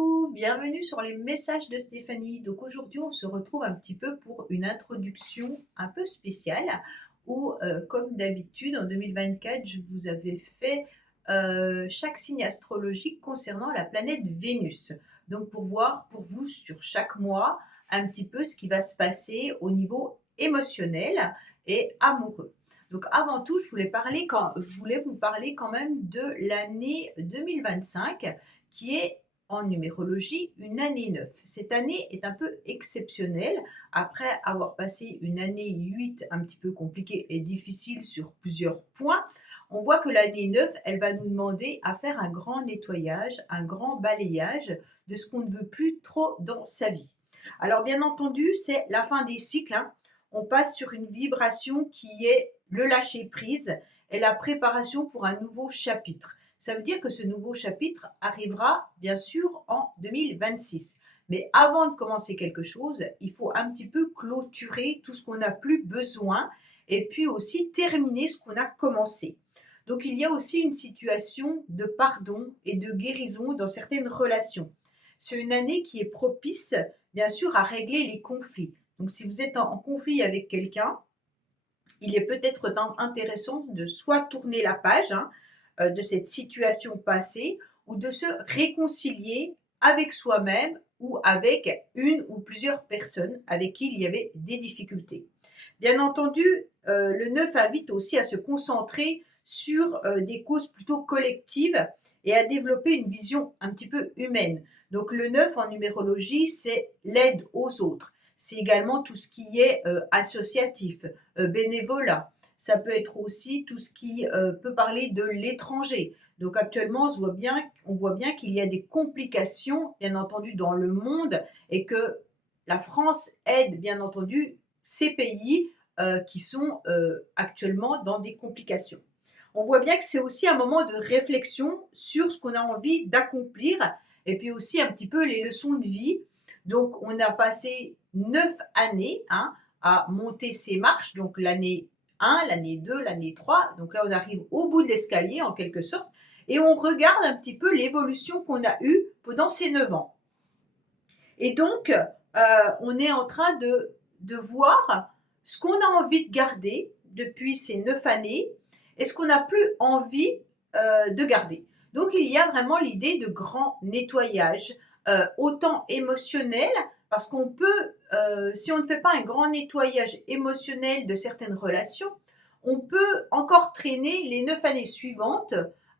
Coucou, bienvenue sur les messages de Stéphanie. Donc aujourd'hui, on se retrouve un petit peu pour une introduction un peu spéciale où, comme d'habitude, en 2024, je vous avais fait chaque signe astrologique concernant la planète Vénus. Donc pour voir pour vous sur chaque mois un petit peu ce qui va se passer au niveau émotionnel et amoureux. Donc avant tout, je voulais vous parler quand même de l'année 2025 qui est en numérologie une année 9. Cette année est un peu exceptionnelle. Après avoir passé une année 8 un petit peu compliquée et difficile sur plusieurs points, on voit que l'année 9, elle va nous demander à faire un grand nettoyage, un grand balayage de ce qu'on ne veut plus trop dans sa vie. Alors bien entendu, c'est la fin des cycles, hein. On passe sur une vibration qui est le lâcher-prise et la préparation pour un nouveau chapitre. Ça veut dire que ce nouveau chapitre arrivera bien sûr en 2026. Mais avant de commencer quelque chose, il faut un petit peu clôturer tout ce qu'on n'a plus besoin et puis aussi terminer ce qu'on a commencé. Donc il y a aussi une situation de pardon et de guérison dans certaines relations. C'est une année qui est propice, bien sûr, à régler les conflits. Donc si vous êtes en conflit avec quelqu'un, il est peut-être intéressant de soit tourner la page, hein, de cette situation passée ou de se réconcilier avec soi-même ou avec une ou plusieurs personnes avec qui il y avait des difficultés. Bien entendu, le 9 invite aussi à se concentrer sur des causes plutôt collectives et à développer une vision un petit peu humaine. Donc le 9 en numérologie, c'est l'aide aux autres. C'est également tout ce qui est associatif, bénévolat. Ça peut être aussi tout ce qui peut parler de l'étranger. Donc actuellement, on voit bien qu'il y a des complications, bien entendu, dans le monde et que la France aide, bien entendu, ces pays qui sont actuellement dans des complications. On voit bien que c'est aussi un moment de réflexion sur ce qu'on a envie d'accomplir et puis aussi un petit peu les leçons de vie. Donc, on a passé 9 années, hein, à monter ces marches. Donc, l'année 1, l'année 2, l'année 3. Donc là, on arrive au bout de l'escalier en quelque sorte. Et on regarde un petit peu l'évolution qu'on a eue pendant ces 9 ans. Et donc, on est en train de voir ce qu'on a envie de garder depuis ces 9 années et ce qu'on n'a plus envie de garder. Donc, il y a vraiment l'idée de grand nettoyage, autant émotionnel, parce qu'on peut, si on ne fait pas un grand nettoyage émotionnel de certaines relations, on peut encore traîner les 9 années suivantes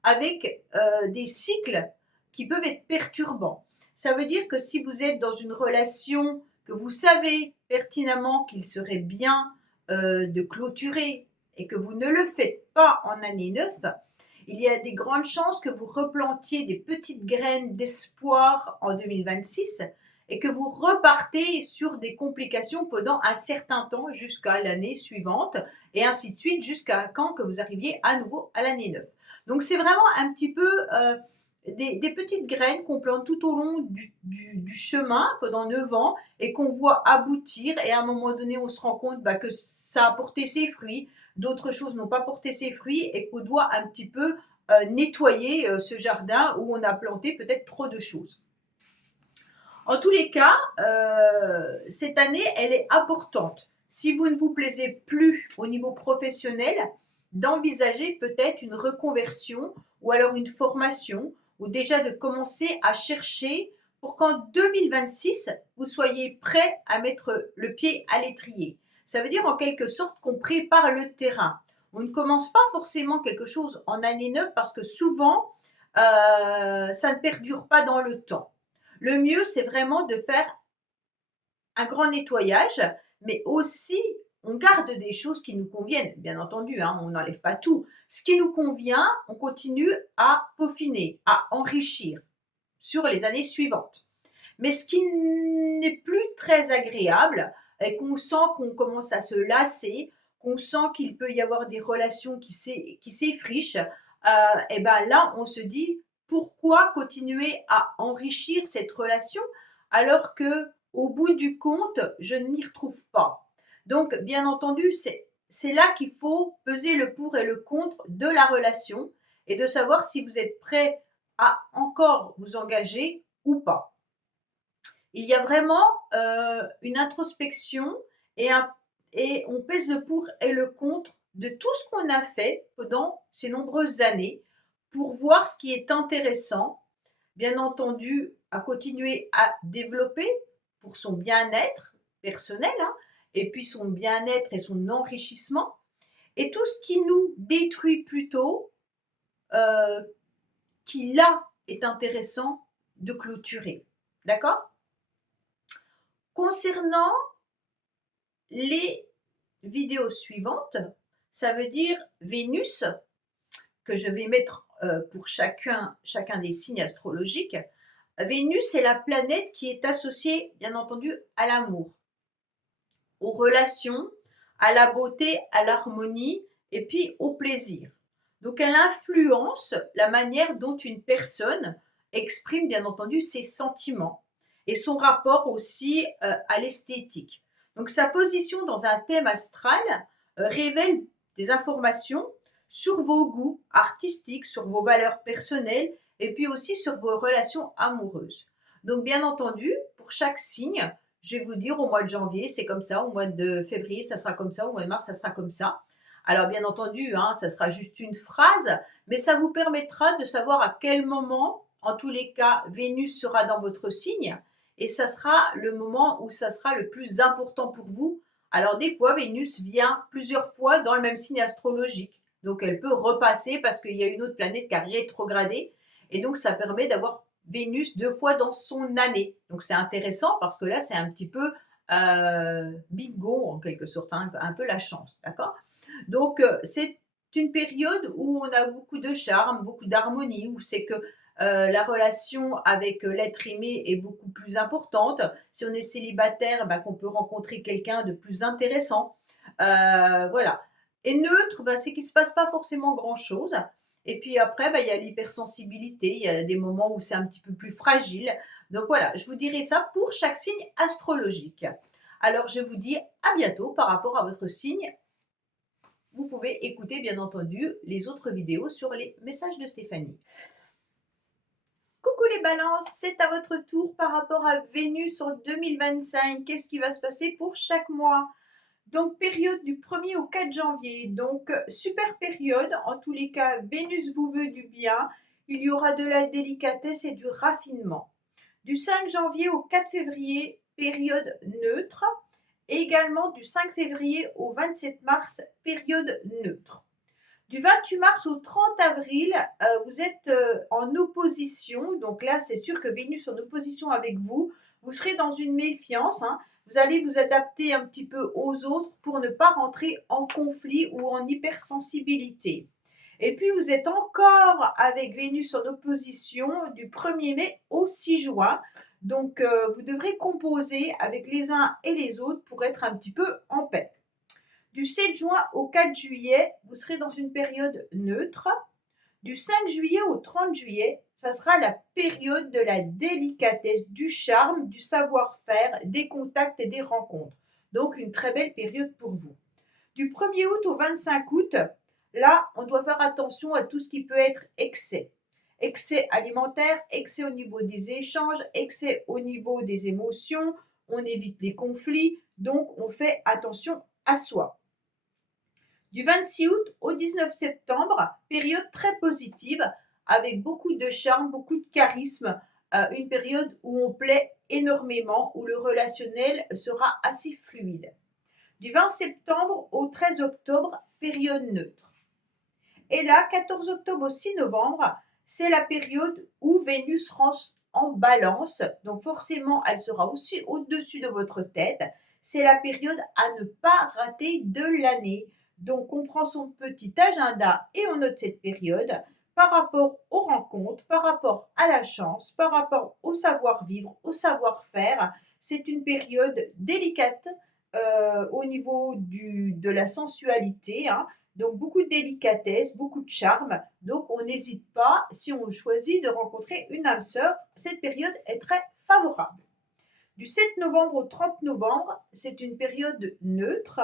avec des cycles qui peuvent être perturbants. Ça veut dire que si vous êtes dans une relation que vous savez pertinemment qu'il serait bien de clôturer et que vous ne le faites pas en année 9, il y a des grandes chances que vous replantiez des petites graines d'espoir en 2026 et que vous repartez sur des complications pendant un certain temps jusqu'à l'année suivante et ainsi de suite jusqu'à quand que vous arriviez à nouveau à l'année 9. Donc c'est vraiment un petit peu des petites graines qu'on plante tout au long du chemin pendant 9 ans et qu'on voit aboutir et à un moment donné on se rend compte que ça a porté ses fruits, d'autres choses n'ont pas porté ses fruits et qu'on doit un petit peu nettoyer ce jardin où on a planté peut-être trop de choses. En tous les cas, cette année, elle est importante. Si vous ne vous plaisez plus au niveau professionnel, d'envisager peut-être une reconversion ou alors une formation ou déjà de commencer à chercher pour qu'en 2026, vous soyez prêt à mettre le pied à l'étrier. Ça veut dire en quelque sorte qu'on prépare le terrain. On ne commence pas forcément quelque chose en année 9 parce que souvent, ça ne perdure pas dans le temps. Le mieux, c'est vraiment de faire un grand nettoyage, mais aussi on garde des choses qui nous conviennent, bien entendu, hein, on n'enlève pas tout. Ce qui nous convient, on continue à peaufiner, à enrichir sur les années suivantes. Mais ce qui n'est plus très agréable et qu'on sent qu'on commence à se lasser, qu'on sent qu'il peut y avoir des relations qui s'effrichent, et ben là, on se dit pourquoi continuer à enrichir cette relation alors que au bout du compte, je ne m'y retrouve pas. Donc, bien entendu, c'est là qu'il faut peser le pour et le contre de la relation et de savoir si vous êtes prêt à encore vous engager ou pas. Il y a vraiment une introspection et, et on pèse le pour et le contre de tout ce qu'on a fait pendant ces nombreuses années pour voir ce qui est intéressant, bien entendu, à continuer à développer pour son bien-être personnel, hein, et puis son bien-être et son enrichissement, et tout ce qui nous détruit plutôt, euh, qui là est intéressant de clôturer. D'accord? Concernant les vidéos suivantes, ça veut dire Vénus, que je vais mettre pour chacun des signes astrologiques. Vénus est la planète qui est associée, bien entendu, à l'amour, aux relations, à la beauté, à l'harmonie et puis au plaisir. Donc elle influence la manière dont une personne exprime, bien entendu, ses sentiments et son rapport aussi à l'esthétique. Donc sa position dans un thème astral révèle des informations sur vos goûts artistiques, sur vos valeurs personnelles et puis aussi sur vos relations amoureuses. Donc bien entendu, pour chaque signe, je vais vous dire au mois de janvier, c'est comme ça, au mois de février, ça sera comme ça, au mois de mars, ça sera comme ça. Alors bien entendu, hein, ça sera juste une phrase, mais ça vous permettra de savoir à quel moment, en tous les cas, Vénus sera dans votre signe, et ça sera le moment où ça sera le plus important pour vous. Alors des fois, Vénus vient plusieurs fois dans le même signe astrologique, donc elle peut repasser parce qu'il y a une autre planète qui a rétrogradé, et donc ça permet d'avoir Vénus 2 fois dans son année. Donc c'est intéressant parce que là, c'est un petit peu bingo en quelque sorte, hein, un peu la chance, d'accord? Donc c'est une période où on a beaucoup de charme, beaucoup d'harmonie, où c'est que la relation avec l'être aimé est beaucoup plus importante. Si on est célibataire, bah, qu'on peut rencontrer quelqu'un de plus intéressant. Voilà. Et neutre, bah, c'est qu'il ne se passe pas forcément grand-chose. Et puis après, bah, il y a l'hypersensibilité, il y a des moments où c'est un petit peu plus fragile. Donc voilà, je vous dirai ça pour chaque signe astrologique. Alors je vous dis à bientôt par rapport à votre signe. Vous pouvez écouter bien entendu les autres vidéos sur les messages de Stéphanie. Coucou les balances, c'est à votre tour par rapport à Vénus en 2025. Qu'est-ce qui va se passer pour chaque mois? Donc période du 1er au 4 janvier. Donc super période. En tous les cas, Vénus vous veut du bien. Il y aura de la délicatesse et du raffinement. Du 5 janvier au 4 février, période neutre. Et également du 5 février au 27 mars, période neutre. Du 28 mars au 30 avril, vous êtes en opposition. Donc là, c'est sûr que Vénus en opposition avec vous. Vous serez dans une méfiance. Hein. Vous allez vous adapter un petit peu aux autres pour ne pas rentrer en conflit ou en hypersensibilité. Et puis, vous êtes encore avec Vénus en opposition du 1er mai au 6 juin. Donc, vous devrez composer avec les uns et les autres pour être un petit peu en paix. Du 7 juin au 4 juillet, vous serez dans une période neutre. Du 5 juillet au 30 juillet, ça sera la période de la délicatesse, du charme, du savoir-faire, des contacts et des rencontres. Donc une très belle période pour vous. Du 1er août au 25 août, là, on doit faire attention à tout ce qui peut être excès. Excès alimentaire, excès au niveau des échanges, excès au niveau des émotions, on évite les conflits, donc on fait attention à soi. Du 26 août au 19 septembre, période très positive, avec beaucoup de charme, beaucoup de charisme, une période où on plaît énormément, où le relationnel sera assez fluide. Du 20 septembre au 13 octobre, période neutre. Et là, 14 octobre au 6 novembre, c'est la période où Vénus rentre en balance, donc forcément, elle sera aussi au-dessus de votre tête. C'est la période à ne pas rater de l'année. Donc, on prend son petit agenda et on note cette période par rapport aux rencontres, par rapport à la chance, par rapport au savoir-vivre, au savoir-faire. C'est une période délicate au niveau de la sensualité, hein. Donc beaucoup de délicatesse, beaucoup de charme. Donc on n'hésite pas, si on choisit de rencontrer une âme sœur, cette période est très favorable. Du 7 novembre au 30 novembre, c'est une période neutre.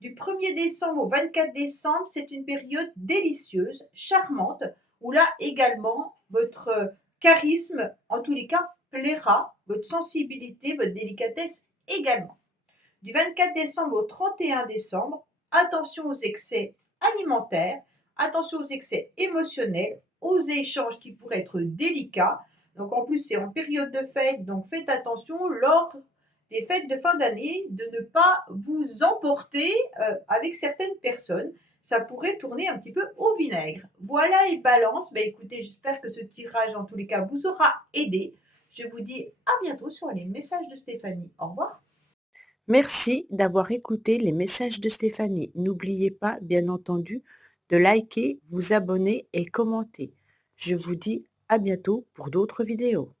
Du 1er décembre au 24 décembre, c'est une période délicieuse, charmante, où là également, votre charisme, en tous les cas, plaira, votre sensibilité, votre délicatesse également. Du 24 décembre au 31 décembre, attention aux excès alimentaires, attention aux excès émotionnels, aux échanges qui pourraient être délicats. Donc en plus, c'est en période de fête, donc faites attention lors des fêtes de fin d'année de ne pas vous emporter avec certaines personnes. Ça pourrait tourner un petit peu au vinaigre. Voilà les balances. Ben, écoutez, j'espère que ce tirage, en tous les cas, vous aura aidé. Je vous dis à bientôt sur les messages de Stéphanie. Au revoir. Merci d'avoir écouté les messages de Stéphanie. N'oubliez pas, bien entendu, de liker, vous abonner et commenter. Je vous dis à bientôt pour d'autres vidéos.